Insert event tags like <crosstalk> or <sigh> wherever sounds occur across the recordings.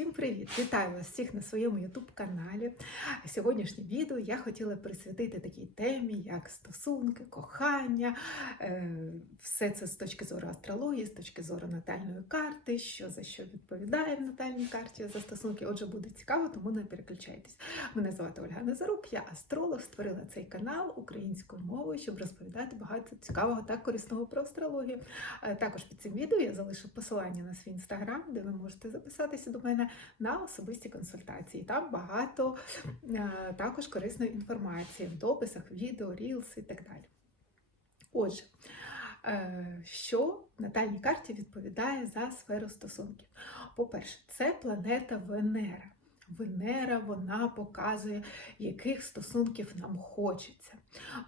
Всім привіт! Вітаю вас всіх на своєму youtube каналі. Сьогоднішнє відео я хотіла присвятити такій темі, як стосунки, кохання. Е, Все це з точки зору астрології, з точки зору натальної карти, що за що відповідає в натальній карті за стосунки. Отже, буде цікаво, тому не переключайтесь. Мене звати Ольга Назарук, я астролог, створила цей канал українською мовою, щоб розповідати багато цікавого та корисного про астрологію. Е, Також під цим відео я залишу посилання на свій інстаграм, де ви можете записатися до мене на особисті консультації. Там багато е, також корисної інформації в дописах, відео, рілс і так далі. Отже, е, що натальній карті відповідає за сферу стосунків? По-перше, це планета Венера. Венера вона показує, яких стосунків нам хочеться.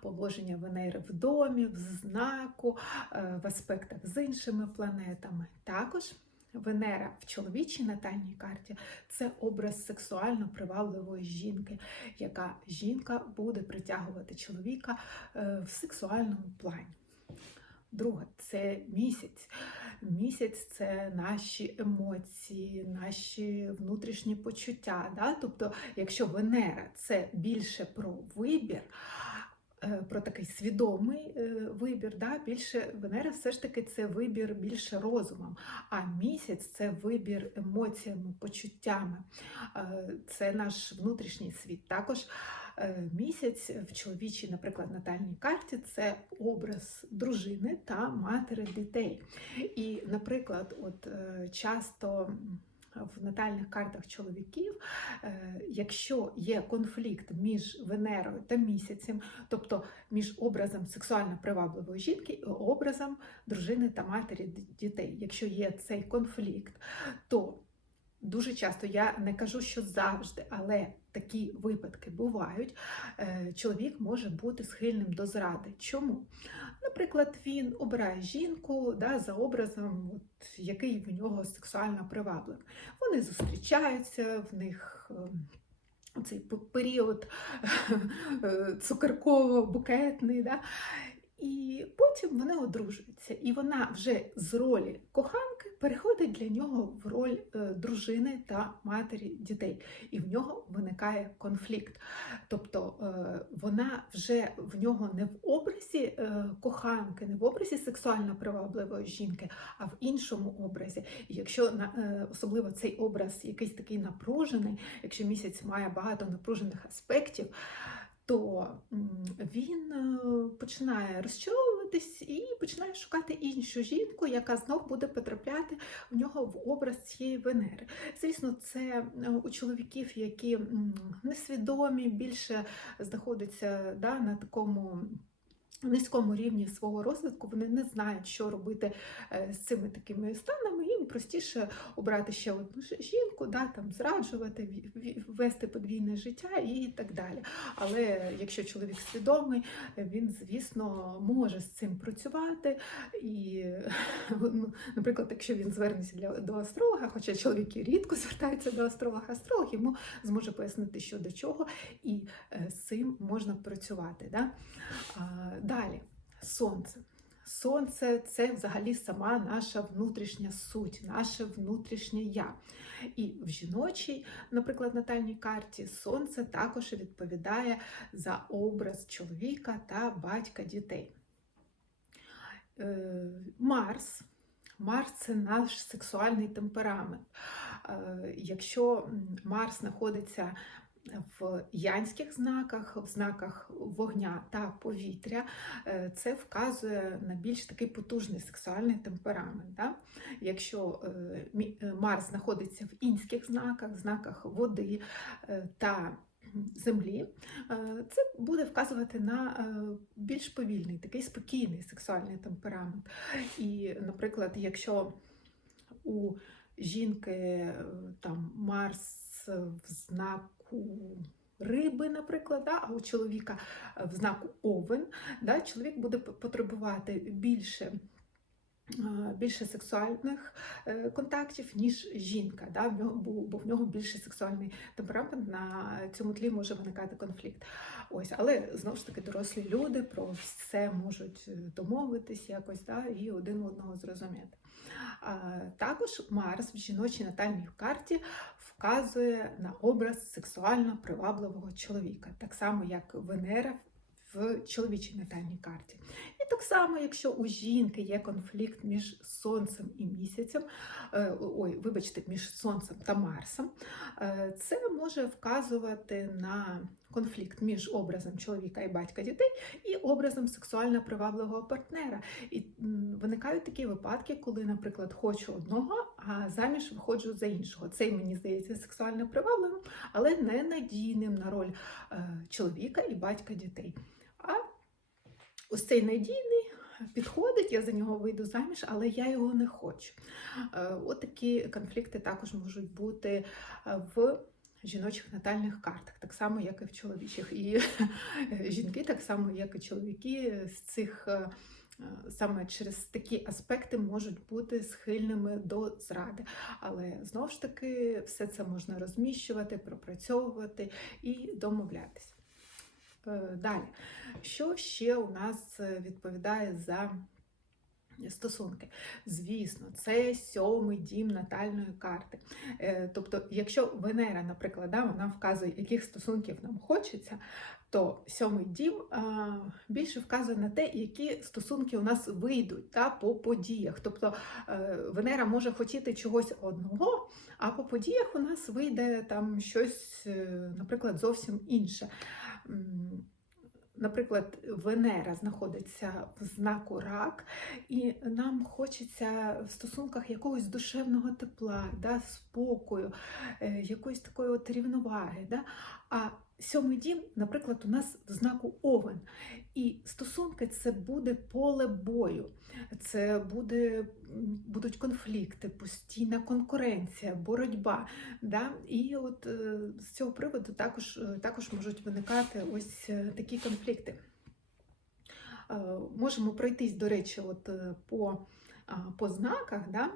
Положення Венери в домі, в знаку, е, в аспектах з іншими планетами. Також Венера в чоловічій натальній карті це образ сексуально привабливої жінки, яка жінка буде притягувати чоловіка е, в сексуальному плані. Друге, це місяць. Місяць це наші емоції, наші внутрішні почуття. Да? Тобто, якщо Венера це більше про вибір, про такий свідомий е, вибір, да? більше Венера все ж таки це вибір більше розумом, а місяць це вибір емоціями, почуттями, Е, це наш внутрішній світ. Також е, місяць в чоловічій, наприклад, натальній карті це образ дружини та матері дітей. І, наприклад, от е, часто. В натальних картах чоловіків, е, якщо є конфлікт між Венерою та місяцем, тобто між образом сексуально привабливої жінки і образом дружини та матері дітей, якщо є цей конфлікт, то дуже часто я не кажу, що завжди, але такі випадки бувають. е, Чоловік може бути схильним до зради. Чому? Наприклад, він обирає жінку да, за образом, от, який в нього сексуально привабливий. Вони зустрічаються, в них е, цей період <laughs> е, цукерково-букетний. І потім вони одружуються, і вона вже з ролі коханки переходить для нього в роль е, дружини та матері дітей, і в нього виникає конфлікт. Тобто е, вона вже в нього не в образі е, коханки, не в образі сексуально привабливої жінки, а в іншому образі. І якщо особливо цей образ якийсь такий напружений, якщо місяць має багато напружених аспектів, то він е, починає розчаровуватись і починає шукати іншу жінку, яка знов буде потрапляти в нього в образ цієї Венери. Звісно, це е, у чоловіків, які несвідомі, більше знаходяться да, на такому. Низькому рівні свого розвитку вони не знають, що робити е, з цими такими станами. Їм простіше обрати ще одну жінку, да, там зраджувати, вести подвійне життя і так далі. Але якщо чоловік свідомий, він, звісно, може з цим працювати. І, ну, наприклад, якщо він звернеться для, до астролога, хоча чоловіки рідко звертаються до астролога, астролог йому зможе пояснити, що до чого, і е, з цим можна працювати. Да? А, Далі, сонце. Сонце це взагалі сама наша внутрішня суть, наше внутрішнє я. І в жіночій, наприклад, натальній карті сонце також відповідає за образ чоловіка та батька дітей. Е, Марс. Марс це наш сексуальний темперамент. Е, Якщо Марс знаходиться в янських знаках, в знаках вогня та повітря, е, це вказує на більш такий потужний сексуальний темперамент. Да? Якщо е, е, Марс знаходиться в інських знаках, знаках води та землі, це буде вказувати на більш повільний, такий спокійний сексуальний темперамент. І, наприклад, якщо у жінки там Марс в знаку риби, наприклад, да, а у чоловіка е, в знаку овен, да, чоловік буде потребувати більше. Е, Більше сексуальних е, контактів, ніж жінка, да? бо, в нього більше сексуальний темперамент, на цьому тлі може виникати конфлікт. Ось, але знову ж таки дорослі люди про все можуть е, домовитись якось да? і один одного зрозуміти. Також Марс в жіночій натальній карті вказує на образ сексуально привабливого чоловіка, так само як Венера в чоловічій натальній карті. І так само, якщо у жінки є конфлікт між сонцем і місяцем, е, ой, вибачте, між сонцем та Марсом, е, це може вказувати на конфлікт між образом чоловіка і батька дітей і образом сексуально привабливого партнера. І виникають такі випадки, коли, наприклад, хочу одного, а заміж виходжу за іншого. Цей мені здається сексуально привабливим, але не надійним на роль е, чоловіка і батька дітей. Ось цей надійний підходить, я за нього вийду заміж, але я його не хочу. Е, От такі конфлікти також можуть бути е, в жіночих натальних картах, так само, як і в чоловічих. І жінки, так само, як і чоловіки, з цих. е, е, Саме через такі аспекти можуть бути схильними до зради. Але знову ж таки, все це можна розміщувати, пропрацьовувати і домовлятися. Е, Далі, що ще у нас е, відповідає за стосунки? Звісно, це сьомий дім натальної карти. Е, Тобто, якщо Венера, наприклад, вона вказує, яких стосунків нам хочеться, то сьомий дім більше вказує на те, які стосунки у нас вийдуть та, по подіях. Тобто Венера може хотіти чогось одного, а по подіях у нас вийде там щось, наприклад, зовсім інше. Наприклад, Венера знаходиться в знаку рак, і нам хочеться в стосунках якогось душевного тепла, да, спокою, е, якоїсь такої от рівноваги. Да? А сьомий дім, наприклад, у нас в знаку Овен. І стосунки це буде поле бою, це буде, будуть конфлікти, постійна конкуренція, боротьба. Да? І от е, з цього приводу також, е, також можуть виникати ось е, такі конфлікти. Можемо пройтись, до речі, от по, по знаках, да?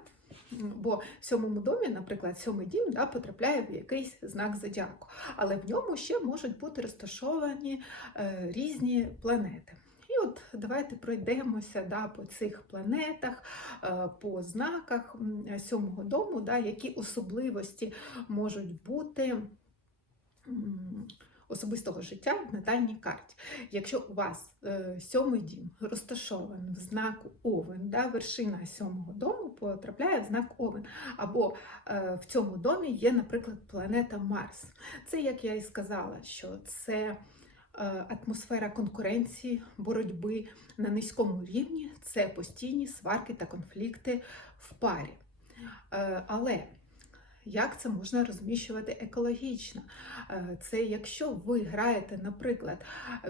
Бо в сьомому домі, наприклад, сьомий дім да, потрапляє в якийсь знак зодіаку, але в ньому ще можуть бути розташовані е, різні планети. І от давайте пройдемося да, по цих планетах, е, по знаках сьомого дому, да, які особливості можуть бути м, особистого життя в натальній карті. Якщо у вас е, сьомий дім розташований в знаку Овен, да, вершина сьомого дому потрапляє в знак Овен, або е, в цьому домі є, наприклад, планета Марс. Це, як я і сказала, що це е, атмосфера конкуренції, боротьби на низькому рівні, це постійні сварки та конфлікти в парі. Е, Але як це можна розміщувати екологічно? Е, Це якщо ви граєте, наприклад,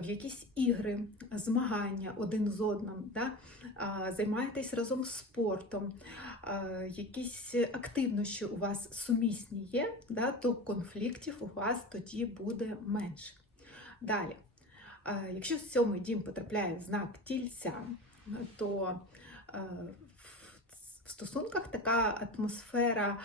в якісь ігри, змагання один з одним, да? займаєтесь разом спортом, якісь активності у вас сумісні є, да? то конфліктів у вас тоді буде менше. Далі, а, якщо сьомий дім потрапляє в знак тільця, то е, в стосунках така атмосфера е,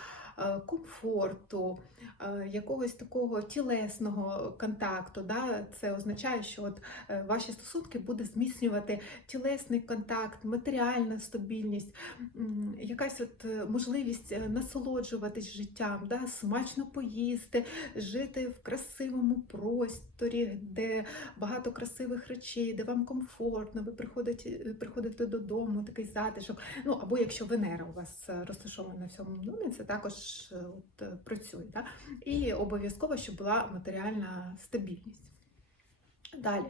комфорту, е, якогось такого тілесного контакту. Да? Це означає, що от е, ваші стосунки буде зміцнювати тілесний контакт, матеріальна стабільність, якась от е, можливість е, насолоджуватись життям, да? смачно поїсти, жити в красивому просторі, де багато красивих речей, де вам комфортно, ви приходите, приходите додому, такий затишок. Ну або якщо Венера у вас е, розташована в цьому домі, це також е, от, е, працює. Да? І обов'язково, щоб була матеріальна стабільність. Далі,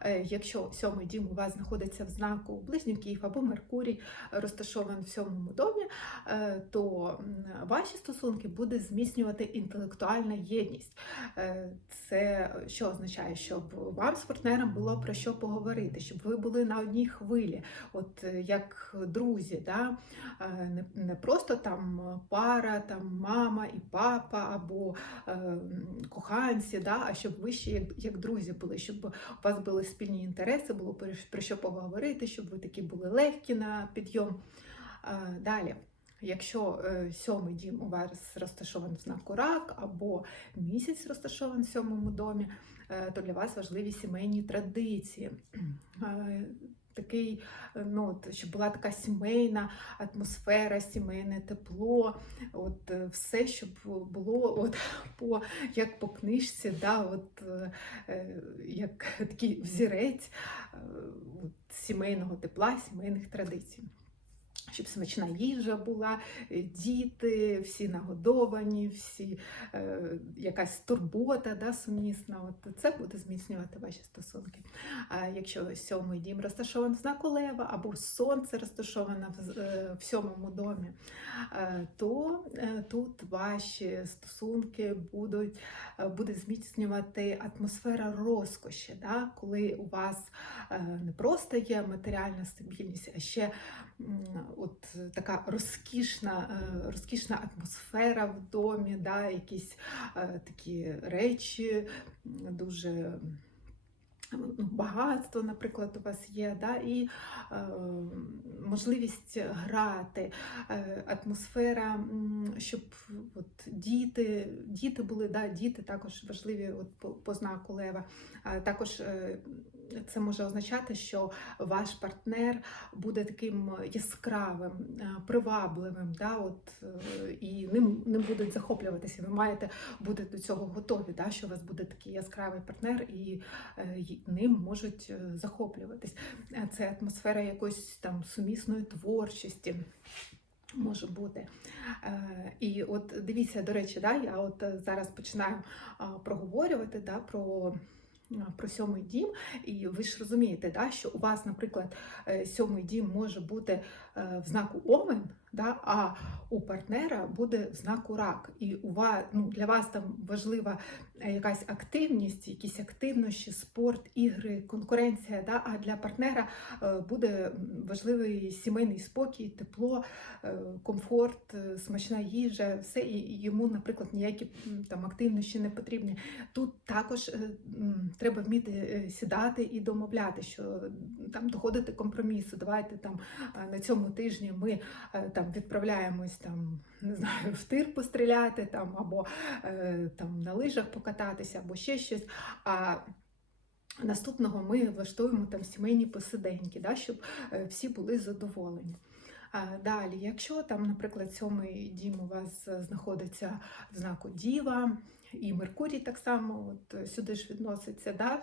е, якщо сьомий дім у вас знаходиться в знаку близнюків або Меркурій е, розташований в сьомому домі, е, то ваші стосунки буде зміцнювати інтелектуальна єдність. Це що означає, щоб вам з партнером було про що поговорити, щоб ви були на одній хвилі, от як друзі, да? Не, просто там пара, там мама і папа або коханці, да? а щоб ви ще як друзі були, щоб у вас були спільні інтереси, було про, що поговорити, щоб ви такі були легкі на підйом. Е, Далі. Якщо е, сьомий дім у вас розташований в знаку рак або місяць розташований в сьомому домі, е, то для вас важливі сімейні традиції. Такий, е, ну, щоб була така сімейна атмосфера, сімейне тепло, от е, все, щоб було от <laughs> по як по книжці, да, от, е, як такий взірець от, сімейного тепла, сімейних традицій. Щоб смачна їжа була, е, діти, всі нагодовані, всі е, якась турбота да, сумісна. От це буде зміцнювати ваші стосунки. А якщо сьомий дім розташований в знаку лева або сонце розташоване в, е, в сьомому домі, е, то е, тут ваші стосунки будуть е, буде зміцнювати атмосфера розкоші, да? коли у вас е, не просто є матеріальна стабільність, а ще от така розкішна, е, розкішна атмосфера в домі, да? якісь е, такі речі дуже. ну, Багатство, наприклад, у вас є, да, і е, можливість грати, е, атмосфера, щоб от, діти, діти були, да, діти також важливі от, по, по лева. Також е, це може означати, що ваш партнер буде таким яскравим, е, привабливим, да, от, е, і ним, ним будуть захоплюватися. Ви маєте бути до цього готові, да, що у вас буде такий яскравий партнер, і е, ним можуть захоплюватись. Це атмосфера якоїсь там сумісної творчості. Може бути. І от дивіться, до речі, да, я от зараз починаю проговорювати да, про, про сьомий дім, і ви ж розумієте, да, що у вас, наприклад, е, сьомий дім може бути е, в знаку Омен, да, а у партнера буде в знаку рак. І у вас, ну, для вас там важлива е, якась активність, якісь активнощі, спорт, ігри, конкуренція. Да, а для партнера е, буде важливий сімейний спокій, тепло, е, комфорт, смачна їжа, все і йому, наприклад, ніякі там активності не потрібні. Тут також треба вміти сідати і домовляти, що там доходити компромісу. Давайте там на цьому тижні ми е, відправляємось там, не знаю, в тир постріляти там або е, там на лижах покататися, або ще щось. А Наступного ми влаштуємо там сімейні посиденьки, да, щоб е, всі були задоволені. Далі, якщо там, наприклад, сьомий дім у вас е, знаходиться в знаку Діва, і Меркурій так само от, сюди ж відноситься, да,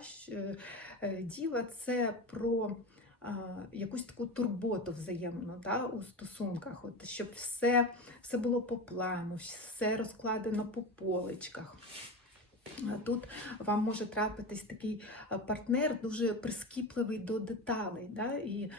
е, Діва це про якусь таку турботу взаємну та, у стосунках, от, щоб все, все було по плану, все розкладено по поличках. Тут вам може трапитись такий е, партнер дуже прискіпливий до деталей. Да? І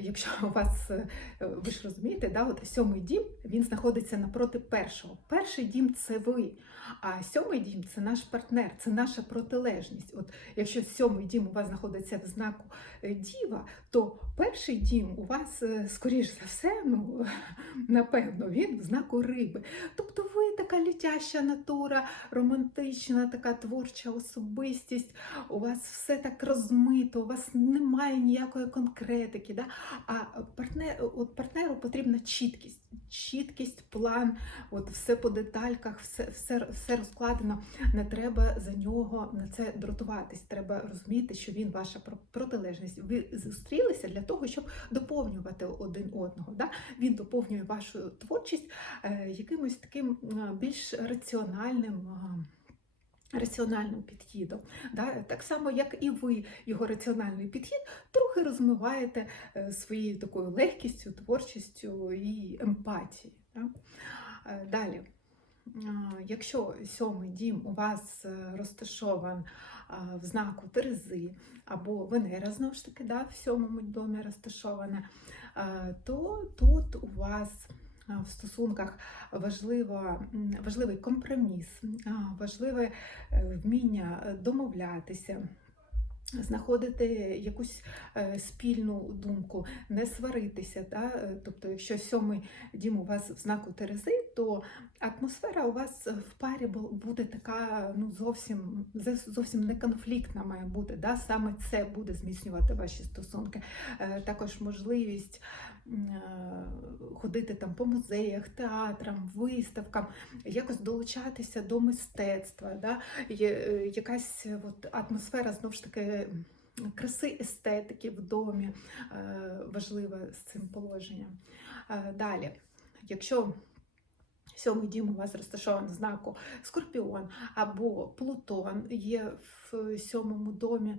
якщо у вас, е, ви ж розумієте, да, от сьомий дім він знаходиться напроти першого. Перший дім це ви, а сьомий дім це наш партнер, це наша протилежність. От якщо сьомий дім у вас знаходиться в знаку е, діва, то перший дім у вас, е, скоріш за все, ну <laughs> напевно, він в знаку риби. Тобто ви така літяща натура, романтична, така творча особистість, у вас все так розмито, у вас немає ніякої конкретики. Да? А партнер, от партнеру потрібна чіткість, чіткість, план, от все по детальках, все, все, все розкладено. Не треба за нього на це дратуватись. Треба розуміти, що він ваша про- протилежність. Ви зустрілися для того, щоб доповнювати один одного. Да? Він доповнює вашу творчість е, якимось таким е, більш раціональним. Раціональним підхідом, да? так само, як і ви його раціональний підхід, трохи розмиваєте е, своєю такою легкістю, творчістю і емпатією. Да? Е, Далі, якщо сьомий дім у вас е, розташован в знаку Терези, або Венера знову ж таки да, в сьомому домі розташована, то тут у вас в стосунках важливо, важливий компроміс, важливе е, вміння е, домовлятися. Знаходити якусь е, спільну думку, не сваритися. Е, Тобто, якщо сьомий дім у вас в знаку Терези, то атмосфера у вас в парі буде така ну, зовсім, зовсім не конфліктна має бути. Да? Саме це буде зміцнювати ваші стосунки. Е, Також можливість е, ходити там по музеях, театрам, виставкам, якось долучатися до мистецтва. Да? Е, якась е, от атмосфера знову ж таки краси естетики в домі е, важливо з цим положенням. Е, Далі, якщо Сьомий дім у вас розташований знаку Скорпіон або Плутон є в сьомому домі,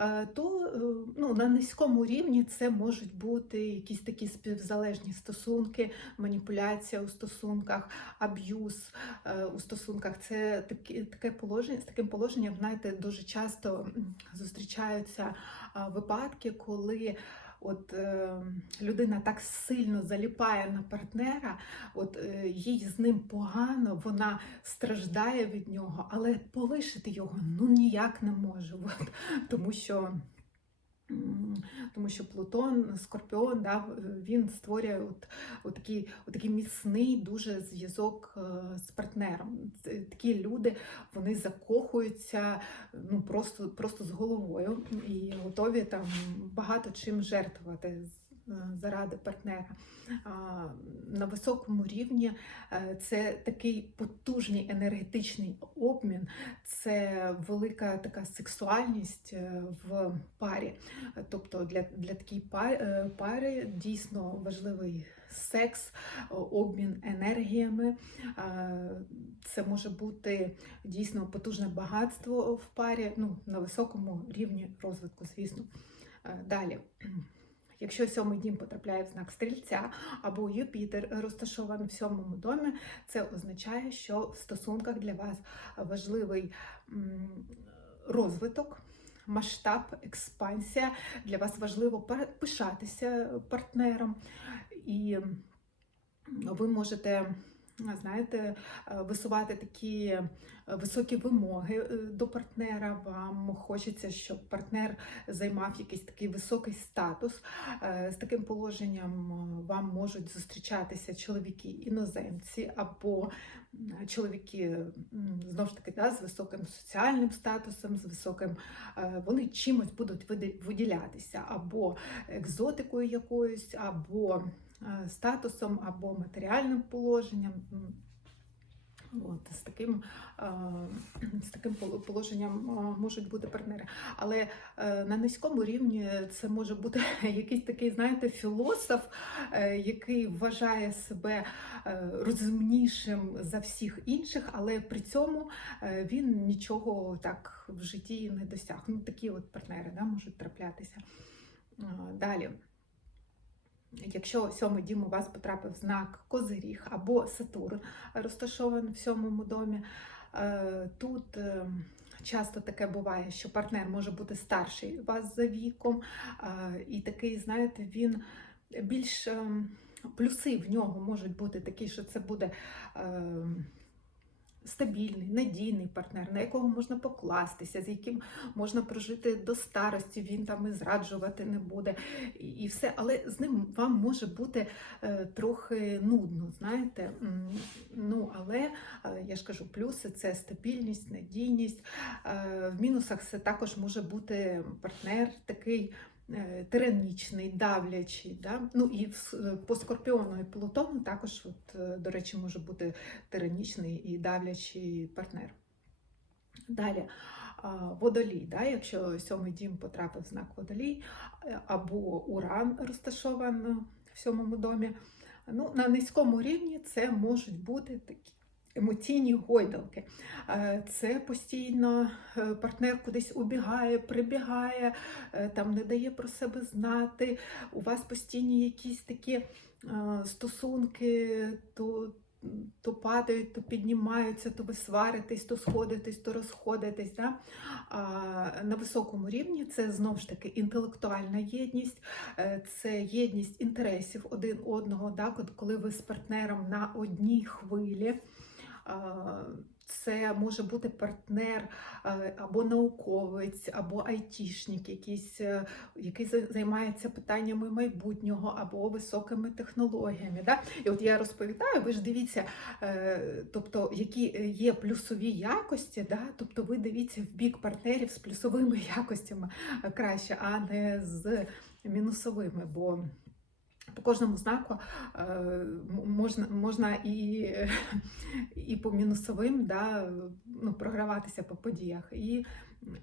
е, то е, ну, на низькому рівні це можуть бути якісь такі співзалежні стосунки, маніпуляція у стосунках, аб'юз е, у стосунках. Це такі, таке положення, з таким положенням, знаєте, дуже часто зустрічаються випадки, коли От е, людина так сильно заліпає на партнера, от е, їй з ним погано, вона страждає від нього, але полишити його ну ніяк не може. <laughs> От, тому що. Тому що Плутон, Скорпіон, да, він створює от, от такий, от такий міцний дуже зв'язок е, з партнером. Такі люди вони закохуються ну, просто, просто з головою і готові там багато чим жертвувати заради партнера. На високому рівні е, це такий потужний енергетичний обмін, це велика така сексуальність е, в парі. Тобто для, для такої е, пари дійсно важливий секс, обмін енергіями. Е, Це може бути дійсно потужне багатство в парі, ну, на високому рівні розвитку, звісно. Е, Далі. Якщо сьомий дім потрапляє в знак стрільця або Юпітер розташований в сьомому домі, це означає, що в стосунках для вас важливий розвиток, масштаб, експансія. Для вас важливо пишатися партнером, і ви можете. Знаєте, е, висувати такі е, високі вимоги е, до партнера. Вам хочеться, щоб партнер займав якийсь такий високий статус. З таким положенням вам можуть зустрічатися чоловіки іноземці або чоловіки знову ж таки да, з високим соціальним статусом, з високим вони чимось будуть виділятися або екзотикою якоюсь, або статусом, або матеріальним положенням. От, з таким, е, з таким положенням е, можуть бути партнери. Але е, на низькому рівні це може бути <laughs> якийсь такий, знаєте, філософ, е, який вважає себе е, розумнішим за всіх інших, але при цьому е, він нічого так в житті не досяг. Ну, такі от партнери да, можуть траплятися. Е, Далі. Якщо сьомий дім у вас потрапив знак Козиріг або Сатурн розташований в сьомому домі, е, тут е, часто таке буває, що партнер може бути старший вас за віком, е, і такий, знаєте, він більш е, плюси в нього можуть бути такі, що це буде. Стабільний, надійний партнер, на якого можна покластися, з яким можна прожити до старості, він там і зраджувати не буде, і все. Але з ним вам може бути е, трохи нудно, знаєте. Ну, але е, я ж кажу, плюси це стабільність, надійність. Е, в мінусах це також може бути партнер такий. Е, Тиранічний, давлячий, да? ну і е, по скорпіону і Плутону також, от, е, до речі, може бути тиранічний і давлячий партнер. Далі водолій, да? якщо сьомий дім потрапив в знак водолій, або уран розташований в сьомому домі. Ну, на низькому рівні це можуть бути такі емоційні гойдалки. Е, Це постійно е, партнер кудись убігає, прибігає, е, там не дає про себе знати. У вас постійні якісь такі стосунки, то то падають, то піднімаються, то ви сваритесь, то сходитесь, то розходитесь. Да? А, на високому рівні це знову ж таки інтелектуальна єдність, це єдність інтересів один одного, да? Коли ви з партнером на одній хвилі. Це може бути партнер або науковець, або айтішник, якийсь, е, який займається питаннями майбутнього або високими технологіями. Да? І от я розповідаю, ви ж дивіться, е, тобто, які е, є плюсові якості, да? тобто ви дивіться в бік партнерів з плюсовими <laughs> якостями краще, а не з мінусовими. бо по кожному знаку е, можна, можна і, і по мінусовим да, ну, програватися по подіях, і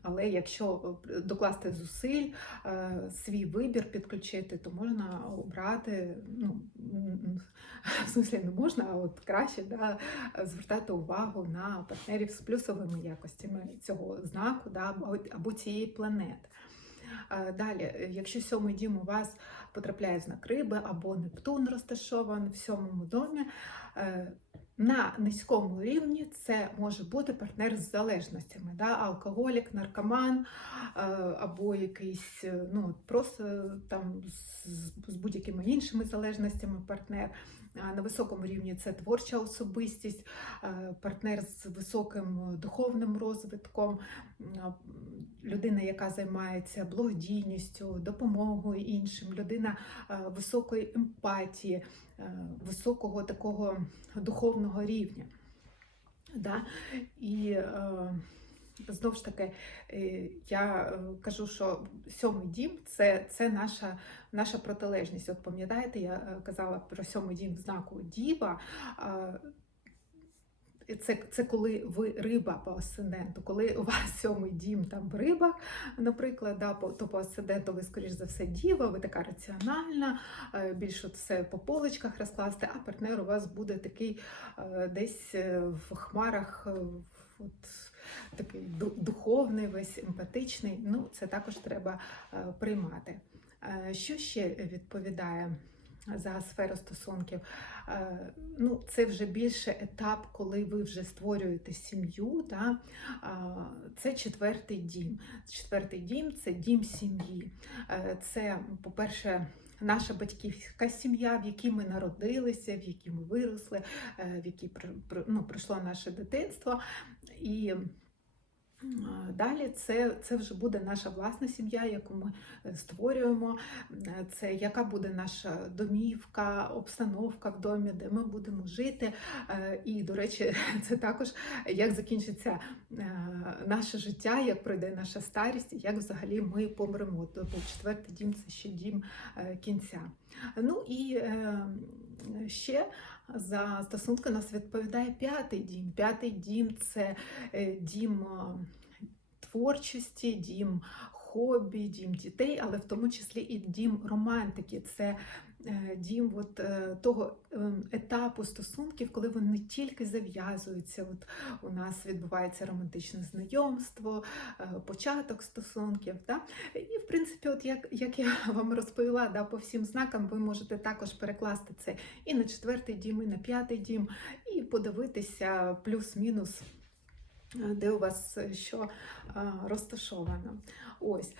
Але якщо е, докласти зусиль, е, свій вибір підключити, то можна обрати, ну, в смислі не можна, а от краще да, звертати увагу на партнерів з плюсовими якостями цього знаку да, або- цієї планети. Далі, якщо сьомий дім у вас потрапляє в знак риби або Нептун розташований в сьомому домі, е, на низькому рівні це може бути партнер з залежностями, да? алкоголік, наркоман е, або якийсь е, ну, просто там з, з будь-якими іншими залежностями партнер. На високому рівні це творча особистість, е, партнер з високим е, духовним розвитком, людина, яка займається благодійністю, допомогою іншим, людина е, високої емпатії, високого такого духовного рівня. Да? І знову ж таки, я кажу, що сьомий дім це, це наша, наша протилежність. От пам'ятаєте, я е, казала про сьомий дім в знаку Діва. це, це коли ви риба по асценденту, коли у вас <laughs> сьомий дім там в рибах, наприклад, да, по- то по асценденту ви, скоріш за все, діва, ви така раціональна, е, більше все по поличках розкласти, а партнер у вас буде такий е, десь в хмарах, от, такий духовний, весь емпатичний. Ну, це також треба приймати. Е, Що ще відповідає? За сферу стосунків. Е, Ну, це вже більше етап, коли ви вже створюєте сім'ю. Да? Це четвертий дім. Четвертий дім це дім сім'ї. Е, Це, по-перше, наша батьківська сім'я, в якій ми народилися, в якій ми виросли, е, в якій ну, пройшло наше дитинство. І Далі це, це вже буде наша власна сім'я, яку ми е, створюємо. Е, Це яка буде наша домівка, обстановка в домі, де ми будемо жити. Е, І, до речі, <laughs> це також як закінчиться е, наше життя, як пройде наша старість, і як взагалі ми помремо. Тобто четвертий дім це ще дім е, кінця. Ну і е, ще за стосунки нас відповідає п'ятий дім. П'ятий дім це е, дім творчості, дім хобі, дім дітей, але в тому числі і дім романтики. Це дім от, е, того ем, етапу стосунків, коли вони тільки зав'язуються. От у нас відбувається романтичне знайомство, е, початок стосунків. Да? І, в принципі, от як, як я <laughs> вам розповіла, да, по всім знакам ви можете також перекласти це і на четвертий дім, і на п'ятий дім, і подивитися плюс-мінус. е, Де у вас е, що е, розташовано. Ось.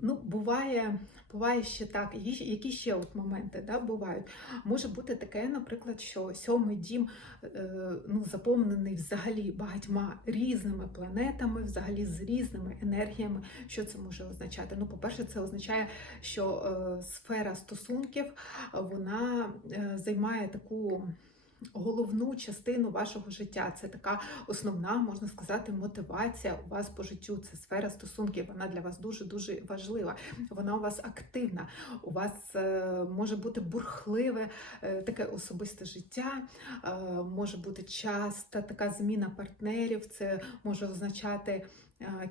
Ну, буває, буває ще так, які ще от моменти да, бувають. Може бути таке, наприклад, що сьомий дім е, ну, заповнений взагалі багатьма різними планетами, взагалі з різними енергіями. Що це може означати? Ну, по-перше, це означає, що е, сфера стосунків вона е, займає таку головну частину вашого життя. Це така основна, можна сказати, мотивація у вас по життю. Це сфера стосунків. Вона для вас дуже дуже важлива. Вона у вас активна. У вас е, може бути бурхливе е, таке особисте життя, е, може бути часта така зміна партнерів. Це може означати.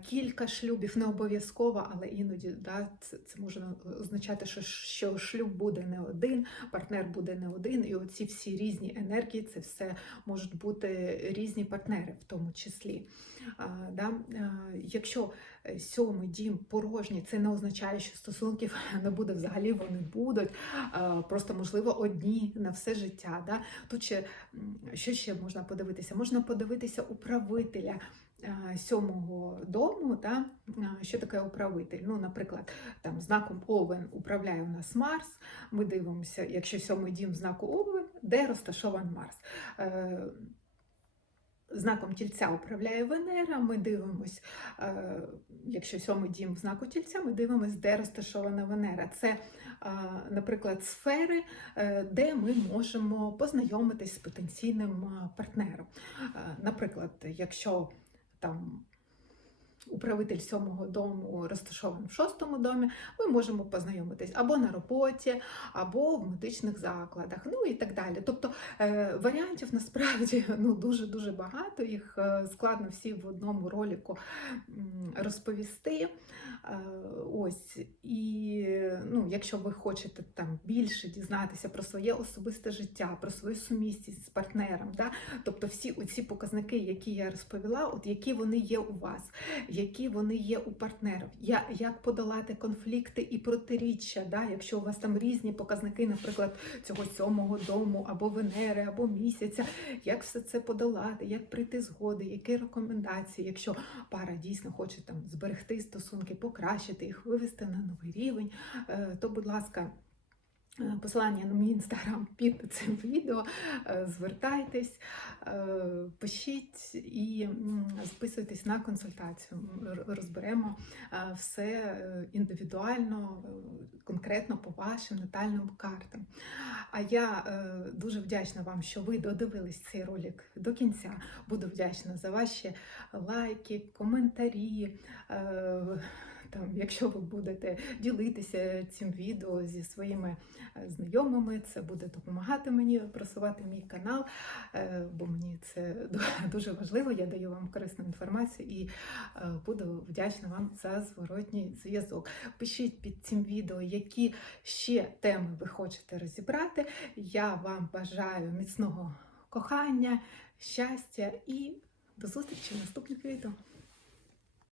Кілька шлюбів не обов'язково, але іноді да, це, це може означати, що, що шлюб буде не один, партнер буде не один, і оці всі різні енергії, це все можуть бути різні партнери, в тому числі. А, да? А, Якщо е, сьомий дім порожній, це не означає, що стосунків <laughs> не буде взагалі, вони будуть. А, Просто, можливо, одні на все життя. Да? Тут ще що ще можна подивитися? Можна подивитися управителя. А, Сьомого дому, да? А, що таке управитель? Ну, наприклад, там знаком Овен управляє у нас Марс. Ми дивимося, якщо сьомий дім знаку Овен, де розташований Марс. Е, Знаком тільця управляє Венера. Ми дивимось, е, якщо сьомий дім в знаку тільця, ми дивимось, де розташована Венера. Це, е, наприклад, сфери, е, де ми можемо познайомитись з потенційним е, партнером. Е, Наприклад, якщо там управитель сьомого дому розташований в шостому домі, ми можемо познайомитись або на роботі, або в медичних закладах, ну і так далі. Тобто е, варіантів насправді <laughs> ну, дуже дуже багато. Їх е, складно всі в одному роліку розповісти. Е, Ось і ну, якщо ви хочете там більше дізнатися про своє особисте життя, про свою сумісність з партнером, да? тобто всі ці показники, які я розповіла, от які вони є у вас, які вони є у партнерів, як подолати конфлікти і протиріччя, да? якщо у вас там різні показники, наприклад, цього сьомого дому або Венери, або місяця, як все це подолати, як прийти згоди, які рекомендації, якщо пара дійсно хоче там зберегти стосунки, покращити їх, вивести на новий рівень, е, то, будь ласка. е, Посилання на мій інстаграм під цим відео. Е, Звертайтесь, пишіть і записуйтесь на консультацію. Розберемо все індивідуально, конкретно по вашим натальним картам. А я дуже вдячна вам, що ви додивились цей ролик до кінця. Буду вдячна за ваші лайки, коментарі. Там, якщо ви будете ділитися цим відео зі своїми е, знайомими, це буде допомагати мені просувати мій канал, е, бо мені це <laughs> дуже важливо. Я даю вам корисну інформацію і е, буду вдячна вам за зворотній зв'язок. Пишіть під цим відео, які ще теми ви хочете розібрати. Я вам бажаю міцного кохання, щастя і до зустрічі в наступних відео.